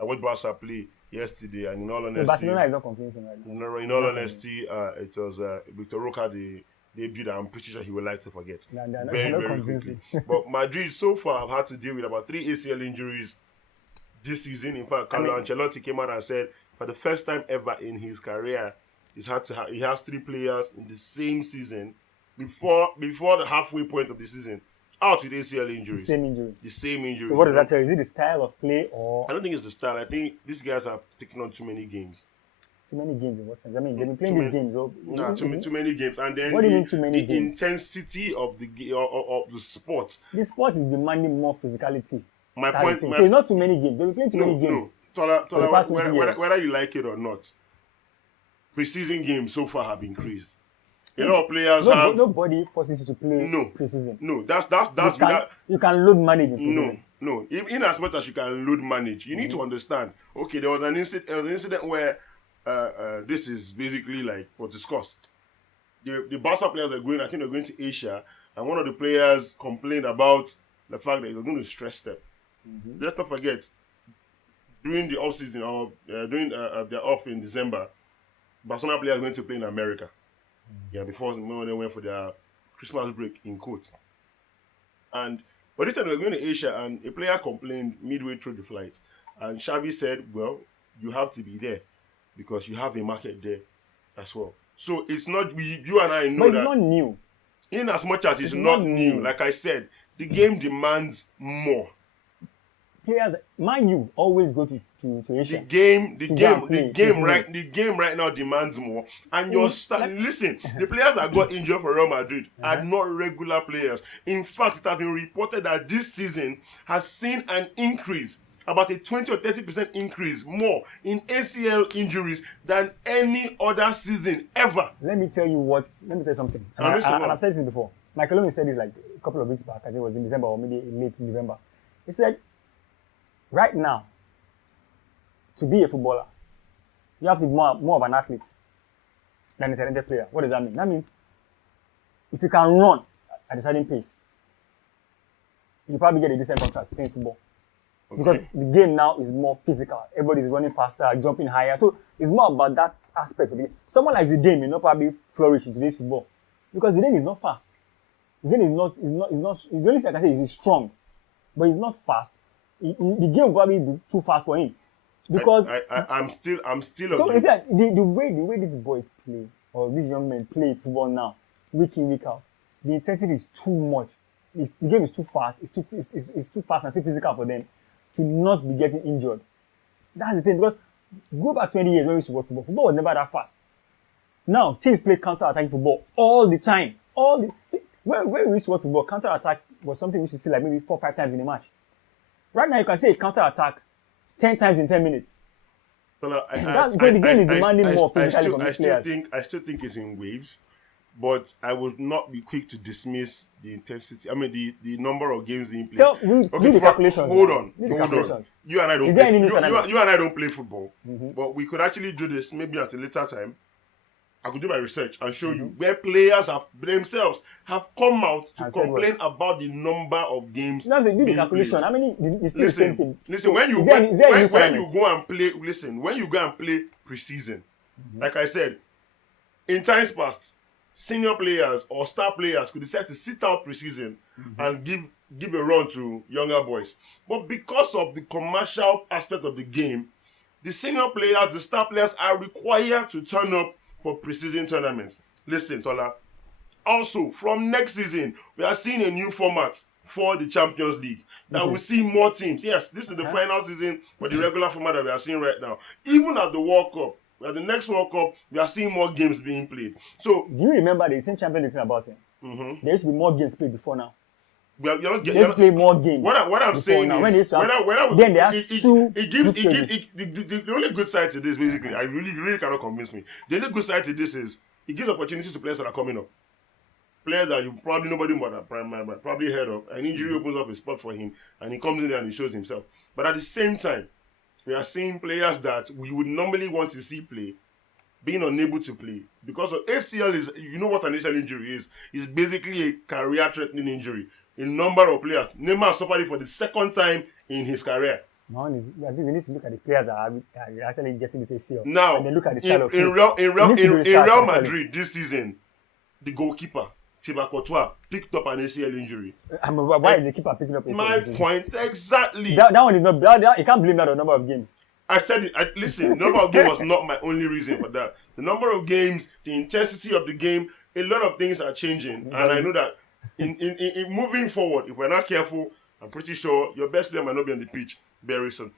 I watched Barca play yesterday, and in all No, honesty, Barcelona is not convincing right now. in all honesty, it was Victor Roca the debut that I'm pretty sure he would like to forget They're very, not very quickly. convincing. But Madrid so far have had to deal with about 3 ACL injuries this season. In fact, Carlo Ancelotti came out and said for the first time ever in his career, he has 3 players in the same season before the halfway point of the season out with ACL injuries. The same injury. So what does that tell you? Is it the style of play or? I don't think it's the style. I think these guys have taken on too many games. Too many games in what sense? I mean, they've been playing these games. Too many games, and then what do you mean too many the games? intensity of the sport. The sport is demanding more physicality. My point. So it's not too many games. They've been playing too many games. No, Tola, whether you like it or not, preseason games so far have increased. A lot of players have. Nobody forces you to play preseason. No, that's you can load manage in preseason. No. In as much as you can load manage, you need to understand. Okay, there was an incident where this is basically like was discussed. The Barca players are going. I think they're going to Asia, and one of the players complained about the fact that he was going to stress them. Let's not forget, during the off season or during their off in December, Barcelona players are going to play in America. Yeah, before they went for their Christmas break in quotes. But this time they were going to Asia, and a player complained midway through the flight, and Xavi said, "Well, you have to be there because you have a market there as well." So it's not you and I know but that. It's not new. In as much as it's not new, like I said, the game demands more. Players, mind you, always go to Asia. The game right now demands more. And listen, the players that got injured for Real Madrid are not regular players. In fact, it has been reported that this season has seen an increase, about a 20 or 30% increase more in ACL injuries than any other season ever. Let me tell you something. And I've said this before. Michael Owen said this like a couple of weeks back. I think it was in December or maybe late in November. He said, right now, to be a footballer, you have to be more of an athlete than a talented player. What does that mean? That means if you can run at a certain pace, you probably get a decent contract playing football. Okay. Because the game now is more physical. Everybody's running faster, jumping higher. So it's more about that aspect of the game. Someone like Zidane may not probably flourish in today's football because Zidane is not fast. Zidane is not. The only thing I can say is he's strong, but he's not fast. The game will probably be too fast for him because I'm still. So in fact, the way these boys play or these young men play football now, week in week out, the intensity is too much. The game is too fast. It's too fast and too physical for them to not be getting injured. That's the thing, because go back 20 years when we used to watch football. Football was never that fast. Now teams play counter-attacking football all the time. When we used to watch football, counter-attack was something we used to see like maybe 4 or 5 times in a match. Right now, you can see a counter-attack 10 times in 10 minutes. Because the game is demanding more physically from these players. I still think it's in waves, but I would not be quick to dismiss the intensity. I mean, the number of games being played. Do the calculations. Hold on. You and I don't play. You and I don't play football, but we could actually do this maybe at a later time. I could do my research and show you where players themselves have come out to complain about the number of games. No, they do the calculation. How many? The same thing. Listen, when you go and play preseason, like I said, in times past, senior players or star players could decide to sit out preseason and give a run to younger boys. But because of the commercial aspect of the game, the senior players, the star players are required to turn up for preseason tournaments. Listen, Tola. Also, from next season, we are seeing a new format for the Champions League. That will see more teams. Yes, this is the final season for the regular format that we are seeing right now. Even at the World Cup, at the next World Cup, we are seeing more games being played. So, do you remember the same Champions League about it? There used to be more games played before now. They play more games. What I'm saying now. is, the only good side to this, basically, I really cannot convince me. The only good side to this is it gives opportunities to players that are coming up. Players that you probably nobody more than probably heard of. An injury opens up a spot for him, and he comes in there and he shows himself. But at the same time, we are seeing players that we would normally want to see play being unable to play because of ACL is, you know what an ACL injury is? It's basically a career-threatening injury. a number of players. Neymar suffered it for the second time in his career. My own is, I think we need to look at the players that are actually getting this ACL. Now, and then look at the style of in play. Real Madrid this season, the goalkeeper, Thibaut Courtois, picked up an ACL injury. Why is the keeper picking up ACL My injury? point exactly. That one is not, you can't blame that on the number of games. I said it. Listen, the number of games was not my only reason for that. The number of games, the intensity of the game, a lot of things are changing. And I know that in moving forward, if we're not careful, I'm pretty sure your best player might not be on the pitch very soon.